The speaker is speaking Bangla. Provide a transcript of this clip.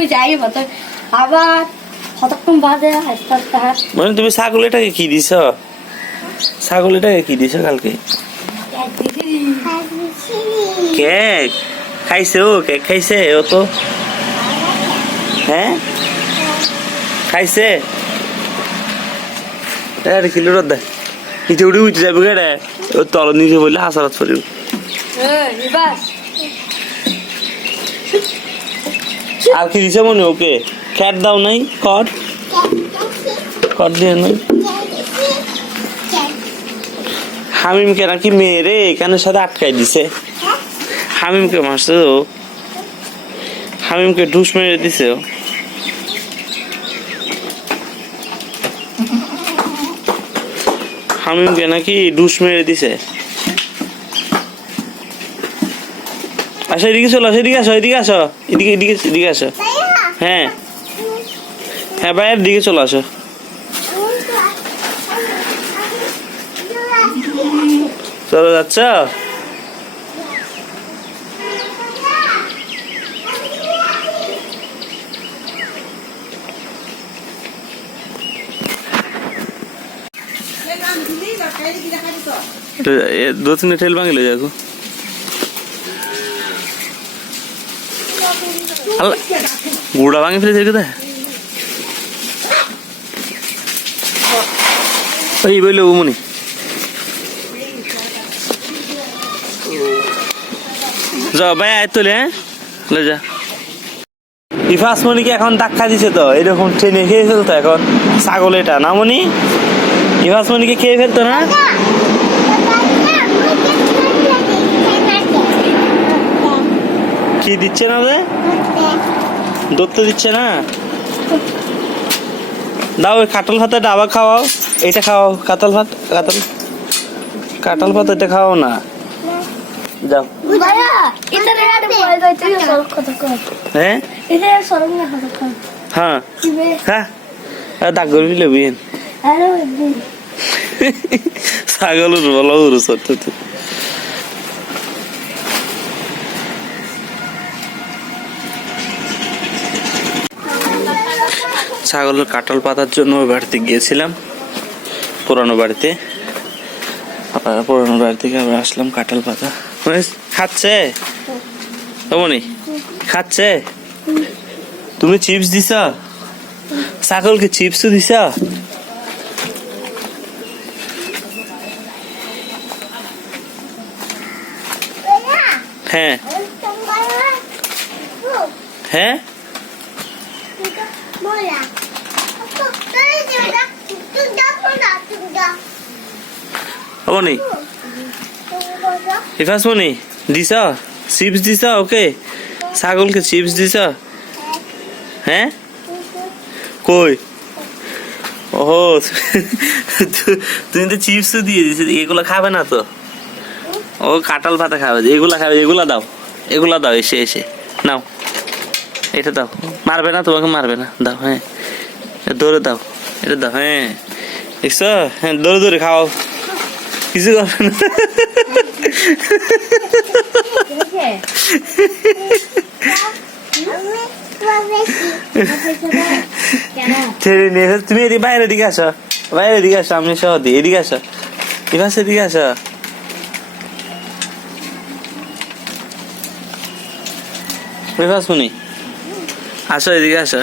তুই যাই মতো আবার কতক্ষণ বাদে মানে তুমি ছাগল এটাকে কি দিছ? ছাগল এটাকে কি দিছ কালকে? কেক খাইছে? ও কেক খাইছে? ও তো হ্যাঁ খাইছে। আরে কিলো রোদ দেয় ইটে উঠে উঠে যাবে কেটে ও তল নিচে বললে হাসারাত পড়িব। আর কি দিছে মনে? ওকে খ্যাট দাও নাই? কর কর দিয়ে নাই। হামিমকে নাকি মেয়েরে এখানের সাথে আটকাই দিছে। হামিমকে মারছে ও, হামিমকে ঢুস মেরে দিছে ও। হামিমকে নাকি ঢুস মেরে দিছে। আচ্ছা এদিকে চলো, এদিকে আসো, এদিকে আসো, এদিকে এদিকে এদিকে আসো। হ্যাঁ হ্যাঁ ভাইয়ের দিকে চলে আসো। চলে যাচ্ছ? दो तीन ठेल भांगे जाको गुड़ा भांगे फिर देखता है ওই বইলো উমনি যা ভাই আয় তোলে। হ্যাঁ লে যা। ইফাসমণিকে এখন ধাক্কা দিছে তো এরকম ট্রেনে খেয়ে ফেলতো এখন ছাগল এটা না মনি? ইফাসমণিকে খেয়ে ফেলতো না? কি দিচ্ছে না রে? দত্ত দিচ্ছে না? দাও ওই কাঁঠাল ভাতটা আবার খাওয়াও। এটা খাওয়াও কাঁঠাল ভাত, কাঁঠাল ভাত এটা খাওয়াও না। যাও। হ্যাঁ হ্যাঁ হ্যাঁ দাগ করবি লেবি ছাগলের বলা ছাগলের কাঁঠাল পাতার জন্য ওই বাড়িতে গিয়েছিলাম, পুরানো বাড়িতে। পুরানো বাড়ি থেকে আবার আসলাম কাঁঠাল পাতা। খাচ্ছে মনি? খাচ্ছে? তুমি চিপস দিছ? ছাগলকে চিপসও দিছ? হ্যাঁ হ্যাঁ মনি ইফাস মনি দিছ চিপস দিছ? ওকে ছাগলকে চিপস দিছ? হ্যাঁ কই? ও তুমি তো চিপস দিয়ে দিছ, এগুলো খাবে না তো? ও কাঁঠাল পাতা খাবে, এগুলা খাবে। এগুলা দাও, এগুলা দাও, এসে এসে নাও, এটা দাও। মারবে না তোমাকে, মারবে না, দাও। হ্যাঁ দৌড়ে দাও, এটা দাও। হ্যাঁ দেখছো? হ্যাঁ দৌড়ে দৌড়ে খাও, কিছু করবে না। তুমি এদিকে বাইরে দিকে আসো, বাইরে দিকে আসো, আমি সহ দিই। এদিকে আসো, এবার সেদিকে আসো। শুনি আসো, এদিকে আসো।